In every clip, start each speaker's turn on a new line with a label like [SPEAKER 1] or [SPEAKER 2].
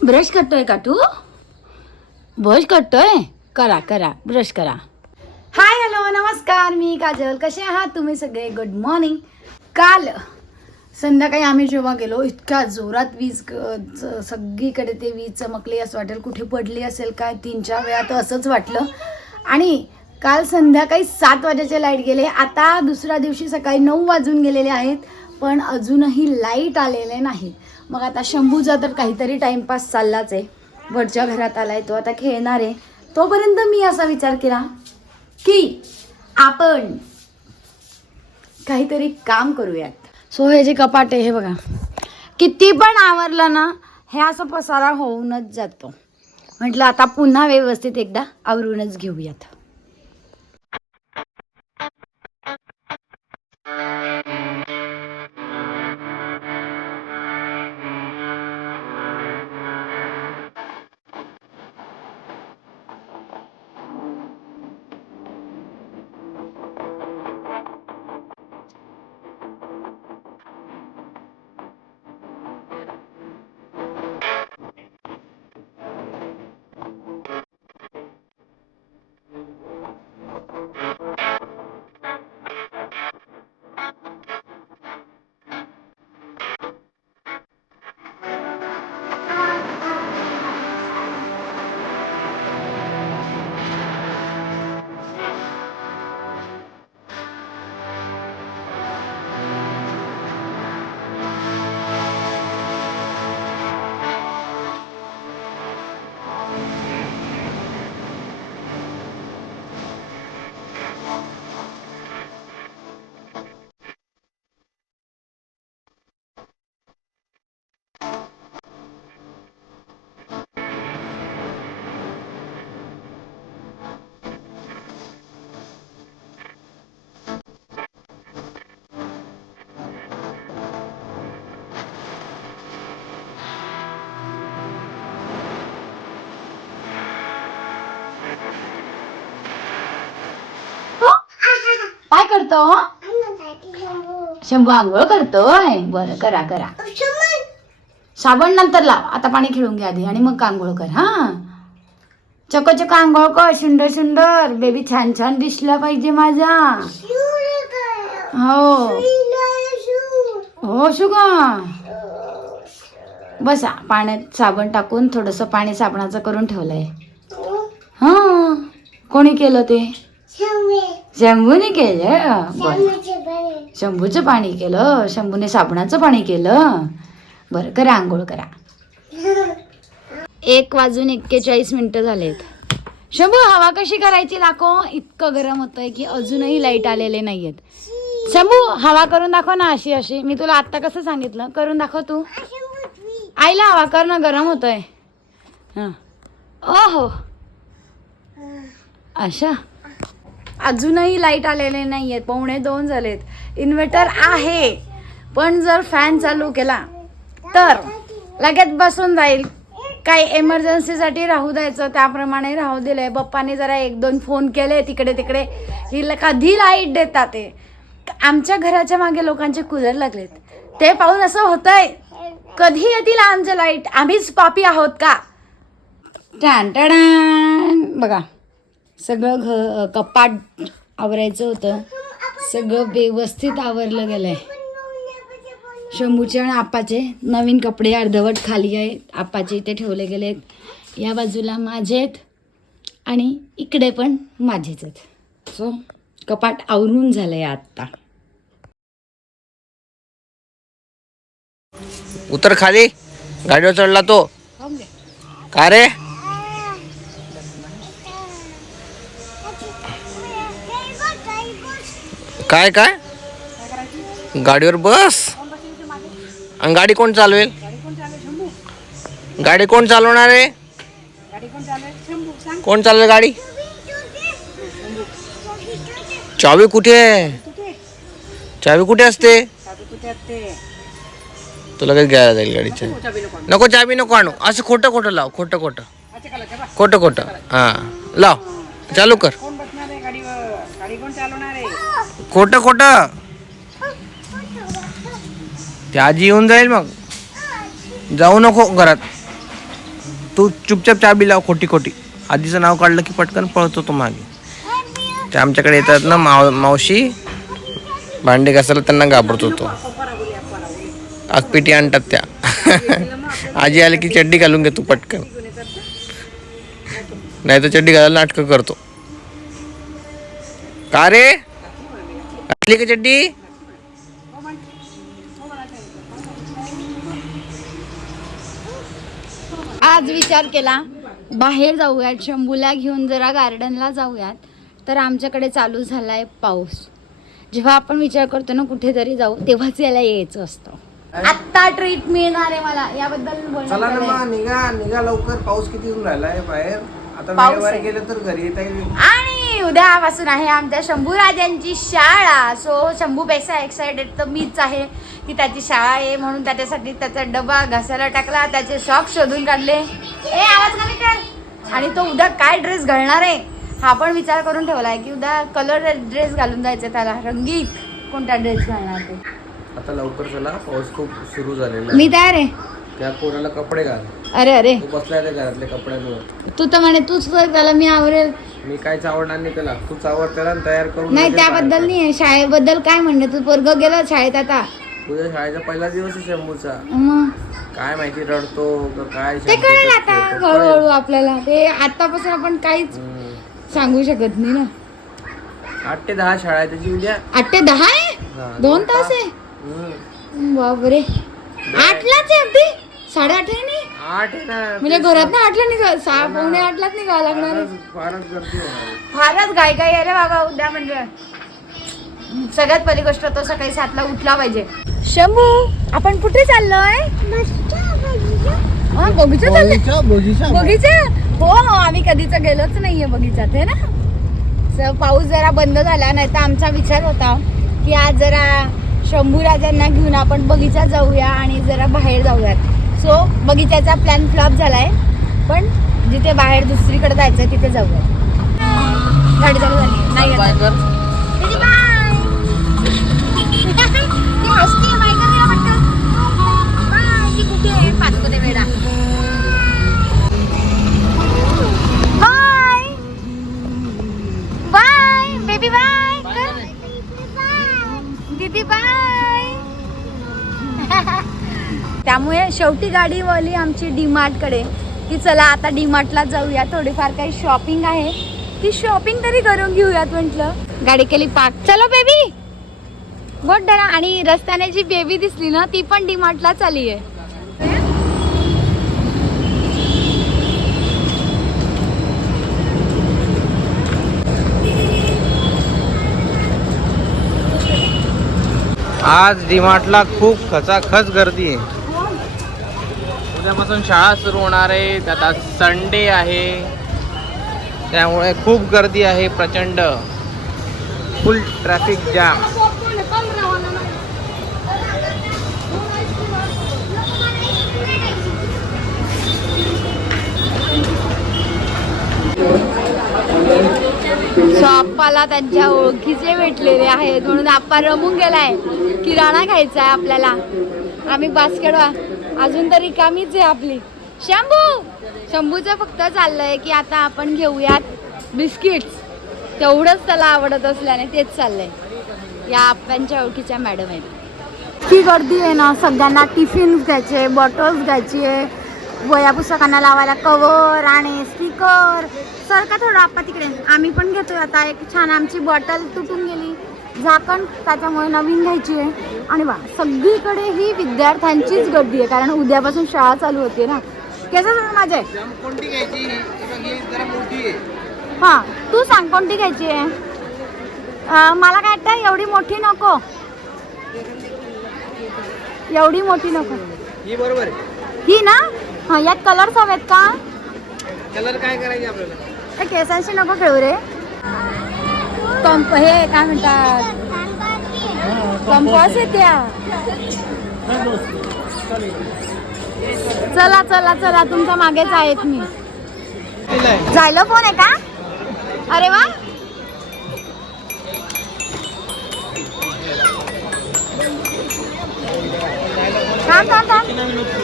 [SPEAKER 1] Brush करतोय का तू? Brush करतोय? करा करा ब्रश करा. हाय हॅलो नमस्कार. मी काजल. कसे आहात तुम्ही सगळे? गुड मॉर्निंग काल संध्याकाळी आम्ही जेव्हा गेलो इतक्या जोरात वीज सगळीकडे ते वीज चमकली. असं वाटेल कुठे पडली असेल काय? तीन चार वेळा तर असंच वाटलं. आणि काल संध्याकाळी सात वाजेचे लाइट गेले. आता दुसऱ्या दिवशी सकाळी नऊ वाजून गेलेले आहेत पण अजूनही लाइट आलेले नाही. मग आता शंभूचा तर काहीतरी टाइमपास चाललाच आहे. वरच्या घरात आलाय तो आता खेळणार आहे. तोपर्यंत मी असा विचार केला की आपण काहीतरी काम करूयात. सो हे जे कपाट आहे हे बघा. किती पण आवरलं ना हे असं पसारा होऊनच जातो. म्हटलं आता पुन्हा व्यवस्थित एकदा आवरूनच घेऊयात. करतो शंभू आंघोळ करतोय बरं करा करा. साबण नंतर लाव. आता पाणी खेळून घ्या आधी आणि मग आंघोळ कर हा. चक चक आंघोळ कर सुंदर सुंदर. बेबी छान छान दिसला पाहिजे माझा. हो. हो शुगा. बसा पाण्यात साबण टाकून थोडस पाणी साबणाचं करून ठेवलंय. हा. कोणी केलं ते? शंभूने केलं? बरं. शंभूचं पाणी. केलं? शंभूने साबणाचं पाणी केलं? बरं करा आंघोळ करा. एक वाजून एक्केचाळीस मिनिटं झालेत. शंभू हवा कशी करायची दाखव? इतकं गरम होतंय की अजूनही लाइट आलेले नाहीयेत. शंभू हवा करून दाखव ना अशी अशी. मी तुला आत्ता कसं सांगितलं? करून दाखव तू. आईला हवा कर ना गरम होतंय. हां. ओहो. अशा अजूनही लाइट आलेले नाही आहेत पावणे दोन झालेत. इन्व्हर्टर आहे. पण जर फॅन चालू केला तर लगेच बसून जाईल. काही एमर्जन्सीसाठी राहू द्यायचं. त्याप्रमाणे राहू दिलंय. पप्पाने जरा एक दोन फोन केले तिकडे तिकडे. ही ल- कधी लाइट देतात ते आमच्या घराच्या मागे लोकांचे कूलर लागलेत. ते पाहून असं होतंय. कधी येतील आमचे लाइट आम्हीच पापी आहोत का? टान. बघा. सगळं घ कपाट आवरायचं होतं. सगळं व्यवस्थित आवरलं गेलंय. शंभूचे आणि आपाचे नवीन कपडे अर्धवट खाली आहेत आपाचे इथे ठेवले गेलेत. या बाजूला माझेत आणि इकडे पण माझेच आहेत. सो कपाट आवरून झालंय आत्ता.
[SPEAKER 2] उतर खाली. गाडीवर चढला तो. का रे? काय काय? गाडीवर बस. आणि गाडी कोण चालवेल? गाडी कोण चालवणार आहे? कोण चालवेल गाडी? चावी कुठे आहे? चावी कुठे असते? तुला काही घ्यायला जाईल गाडीच्या नको चावी नको आणू. असं खोटं खोटं लाव. खोटं खोटं. खोटं खोटं. हां. लाव. चालू कर. खोटं खोटं. ते आजी येऊन जाईल मग. जाऊ नको घरात. तू चुपचाप चाबी लाव खोटी खोटी. आजीचं नाव काढलं की पटकन पळतो तो मागे. ते आमच्याकडे येतात ना माव मावशी? भांडे घासायला त्यांना घाबरतो तो. आगपिटी आणतात त्या. आजी आली की चड्डी घालून घेतो पटकन. नाही तर चड्डी घालायला नाटकं करतो. का रे? घातली का चड्डी?
[SPEAKER 1] आज विचार केला बाहेर जाऊयात शंभूला घेऊन जरा गार्डनला जाऊयात. तर आमच्याकडे चालू झाला आहे पाऊस. जेव्हा आपण विचार करतो ना कुठेतरी जाऊ तेव्हाच याला यायचं असतं. आत्ता ट्रीट मिळणार आहे मला याबद्दल
[SPEAKER 2] चला ना. मग निघा निघा लवकर. पाऊस किती येऊन राहिलाय बाहेर. आता
[SPEAKER 1] पाऊस
[SPEAKER 2] वेळेवर
[SPEAKER 1] आहे.
[SPEAKER 2] गेलं तर घरी येता येईल.
[SPEAKER 1] आणि उद्यापासून आहे आमच्या शंभू राजांची शाळा. सो शंभूपेक्षा एक्सायटेड तर मीच आहे की त्याची शाळा आहे म्हणून त्याच्यासाठी त्याचा डबा घासायला टाकला त्याचे शॉक शोधून काढले. ए आवाज कमी कर. आणि तो उद्या काय ड्रेस घालणार आहे? हा पण विचार करून ठेवला आहे की उद्या कलर ड्रेस घालून जायचं त्याला. रंगीत कोणता ड्रेस घालणार ते?
[SPEAKER 2] आता लवकर चला. पाऊस खूप सुरू झालेला
[SPEAKER 1] मी तयार आहे.
[SPEAKER 2] त्या पोराला कपडे घाल.
[SPEAKER 1] अरे अरे.
[SPEAKER 2] तू बसलाय त्या घरातले कपड्यांवर.
[SPEAKER 1] तू तर म्हणे तूच कर त्याला मी आवरेल.
[SPEAKER 2] मी काय चावडणार नाही त्याला. तू चावड त्याला आणि तयार करून
[SPEAKER 1] नाही
[SPEAKER 2] लगेच
[SPEAKER 1] त्याबद्दल
[SPEAKER 2] बाहेर.
[SPEAKER 1] नाही. आहे शाळेबद्दल काय म्हणणं? तू पोरग गेलं शाळेत आता.
[SPEAKER 2] तुझ्या शाळेचा पहिला दिवस आहे शंभूचा.
[SPEAKER 1] मग?
[SPEAKER 2] काय माहिती रडतो का काय
[SPEAKER 1] ते
[SPEAKER 2] शंभूचं
[SPEAKER 1] कळेल आता.
[SPEAKER 2] खेळतो,
[SPEAKER 1] हळूहळू. आपल्याला. ते आतापासून आपण काहीच
[SPEAKER 2] हम्म.
[SPEAKER 1] सांगू शकत नाही ना.
[SPEAKER 2] आठ ते दहा शाळा आहे त्याची उद्या.
[SPEAKER 1] आठ ते दहा आहे? दोन तास आहे?
[SPEAKER 2] हम्म.
[SPEAKER 1] बापरे. आठलाच आहे अगदी? साडेआठ आहे नाही?
[SPEAKER 2] आठ आहे ना
[SPEAKER 1] म्हणजे घरात ना आठला निघा सहा पावणे आठलाच निघावं लागणार.
[SPEAKER 2] फारच फारच गर्दी होणार आहे.
[SPEAKER 1] फारच घाई घाई आहे रे बाबा उद्या म्हणजे. सगळ्यात पहिली गोष्ट तो सकाळी सातला उठला पाहिजे. शंभू आपण कुठे चाललोय? हा, बगीचा चाललोय? बगीचा हो हो आम्ही कधीच गेलोच नाहीये बगीचात हे ना? स- पाऊस जरा बंद झाला नाही तर आमचा विचार होता की आज जरा शंभू राजांना घेऊन आपण बगीचा जाऊया आणि जरा बाहेर जाऊयात. सो बगीच्याचा प्लॅन फ्लॉप झालाय. पण जिथे बाहेर दुसरीकडे जायचं तिथे जाऊया. गाडी चालू झाली. नाही
[SPEAKER 2] बाय
[SPEAKER 1] येत.
[SPEAKER 2] कर.
[SPEAKER 1] दीदी, बाय. ती हसते, बाय कर तिला पटकन. बाय, ती कुठे आहे? पाहतो ते वेडा. बाय. बाय, बेबी बाय कर. दीदी बाय त्यामुळे शेवटी गाडीवाली आमची डीमार्टकडे की चला आता डीमार्टला जाऊया. थोडीफार काही शॉपिंग आहे. ती शॉपिंग तरी करून घेऊयात म्हटलं. गाडी केली पाक चलो बेबी बोट डरा आणि रस्त्याने जी बेबी दिसली ना ती पण डीमार्टला चाली आहे
[SPEAKER 2] आज डीमार्टला खूप खचाखच गर्दी आहे. उद्यापासून शाळा सुरू होणार आहे. त्यात आज संडे आहे. त्यामुळे खूप गर्दी आहे प्रचंड. फुल ट्रॅफिक जाम
[SPEAKER 1] सो आप्पाला त्यांच्या ओळखीचे भेटलेले आहेत म्हणून आप्पा रमून गेलाय. किराणा खायचा आहे आपल्याला. आम्ही बास्केट अजून तरी कामीच आहे आपली शंभू! शंभूचं फक्त चाललंय की आता आपण घेऊयात बिस्किट्स. तेवढंच त्याला आवडत असल्याने तेच चाललंय. या आप्पांच्या ओळखीच्या मॅडम आहेत. ती गर्दी आहे ना सगळ्यांना टिफिन्स घ्यायचे बॉटल्स घ्यायची वया पुस्तकांना लावायला कवर आणि स्पीकर सर का थोडं आपण तिकडे. आम्ही पण घेतोय आता. एक छान आमची बॉटल तुटून गेली. झाकण त्याच्यामुळे नवीन घ्यायची आहे. आणि वा सगळीकडे ही विद्यार्थ्यांचीच गर्दी आहे कारण उद्यापासून शाळा चालू होते ना. कसं माझे
[SPEAKER 2] कोणती घ्यायची? जरा मोठी आहे.
[SPEAKER 1] हां तू सांग कोणती घ्यायची आहे? मला काय वाटतं एवढी मोठी नको. एवढी मोठी नको.
[SPEAKER 2] ही बरोबर आहे.
[SPEAKER 1] ही ना? हा यात कलर्स हवेत का?
[SPEAKER 2] कलर काय करायचे आपल्याला?
[SPEAKER 1] केसांशी नको खेळू रे. कंप हे काय म्हणतात? कंपॉस येत्या चला चला चला तुमच्या मागेच आहेत मी. जायला फोन आहे का? अरे वा. थांब थांब थांब.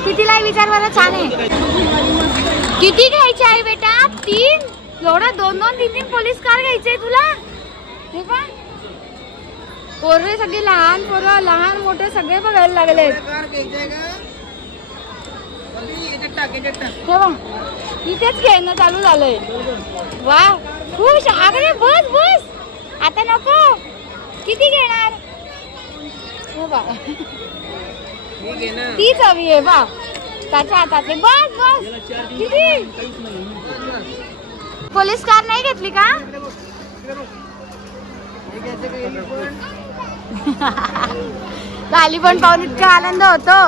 [SPEAKER 1] कितीला आहे विचार बरं छान आहे. किती घ्यायचे आहे बेटा? तीन? एवढा दोन दोन तीन तीन पोलीस कार घ्यायचे तुला? हे सगळी सगळे लहान पोरं लहान मोठे सगळे बघायला लागले इथेच खेळणं चालू झालंय. वा खुश अगं बस बस. आता नको. किती घेणार? तीच हवी आहे बा त्याच्या हातातले. बस बस. किती? पोलीस कार नाही घेतली का? गाली पण पाहून इतका आनंद होतो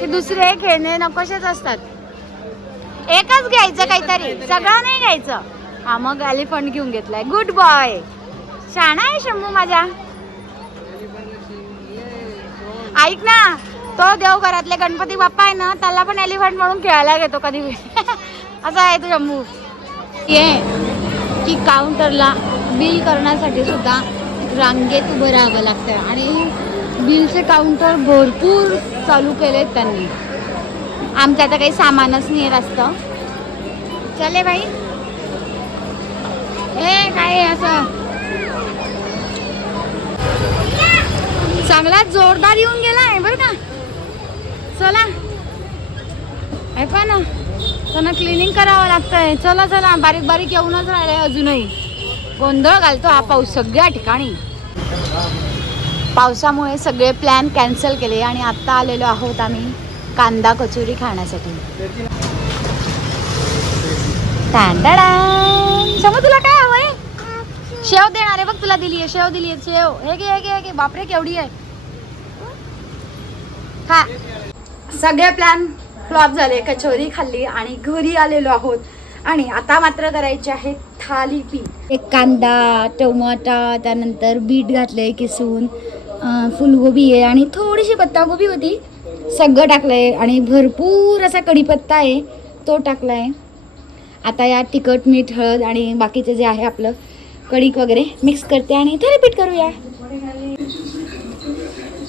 [SPEAKER 1] की दुसरे खेळणे नकोशेच असतात. एकच घ्यायचं काहीतरी सगळं नाही घ्यायचं. हा मग एलिफंट घेऊन घेतलाय. गुड बॉय शाणा आहे शंभू माझ्या. ऐक ना तो देवघरातले गणपती बाप्पा आहे ना त्याला पण एलिफंट म्हणून खेळायला घेतो कधी असा आहे तो शंभू. ये की काउंटरला बिल करण्यासाठी सुद्धा रांगेत उभं राहावं लागतं. आणि बिलचे काउंटर भरपूर चालू केलेत त्यांनी. आमचं आता काही सामानच नाही आहे असतं चले बाई. हे काय असं? चांगला जोरदार येऊन गेला आहे बरं का? चला. ऐका ना त्यांना क्लिनिंग करावं लागतंय. चला चला. बारीक बारीक येऊनच राहिले अजूनही. गोंधळ घालतो हा पाऊस सगळ्या ठिकाणी. पावसामुळे सगळे प्लॅन कॅन्सल केले आणि आत्ता आलेलो आहोत आम्ही कांदा कचोरी खाण्यासाठी. समज तुला काय हवंय? शेव देणार आहे बघ तुला दिली आहे शेव दिली आहे शेव. हे घे हे घे हे घे. बापरे केवढी आहे. हा सगळे प्लॅन फ्लॉप झाले कचोरी खाल्ली आणि घरी आलेलो आहोत. आणि आता मात्र करायचे आहे थालीपीठ एक कांदा टमाटा त्यानंतर बीट घातलंय किसून फुलगोबी आहे आणि थोडीशी पत्तागोबी होती. सगळं टाकलंय आणि भरपूर असा कढीपत्ता आहे तो टाकलाय. आता या तिखट मीठ हळद आणि बाकीचे जे आहे आपलं कढीक वगैरे मिक्स करते आणि थालीपीठ करूया.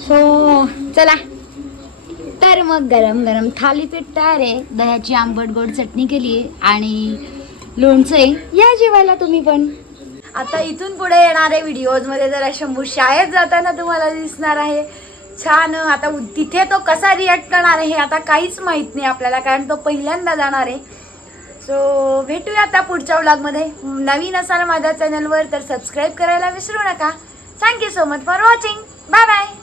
[SPEAKER 1] सो चला. तर मग गरम गरम थालीपीठ तयार आहे. दह्याची आंबट गोड चटणी केली आहे आणि लोणचं आहे. या जेवायला तुम्ही पण. आता इथून पुढे येणारे व्हिडिओजमध्ये जरा शंभू शाळेत जाताना तुम्हाला दिसणार आहे. छान आता उ- तिथे तो कसा रिॲक्ट करणार आहे हे आता काहीच माहीत नाही आपल्याला कारण तो पहिल्यांदा जाणार आहे. सो भेटूया आता पुढच्या व्लॉगमध्ये नवीन असाल माझ्या चॅनलवर तर सबस्क्राईब करायला विसरू नका. Thank you so much for watching bye bye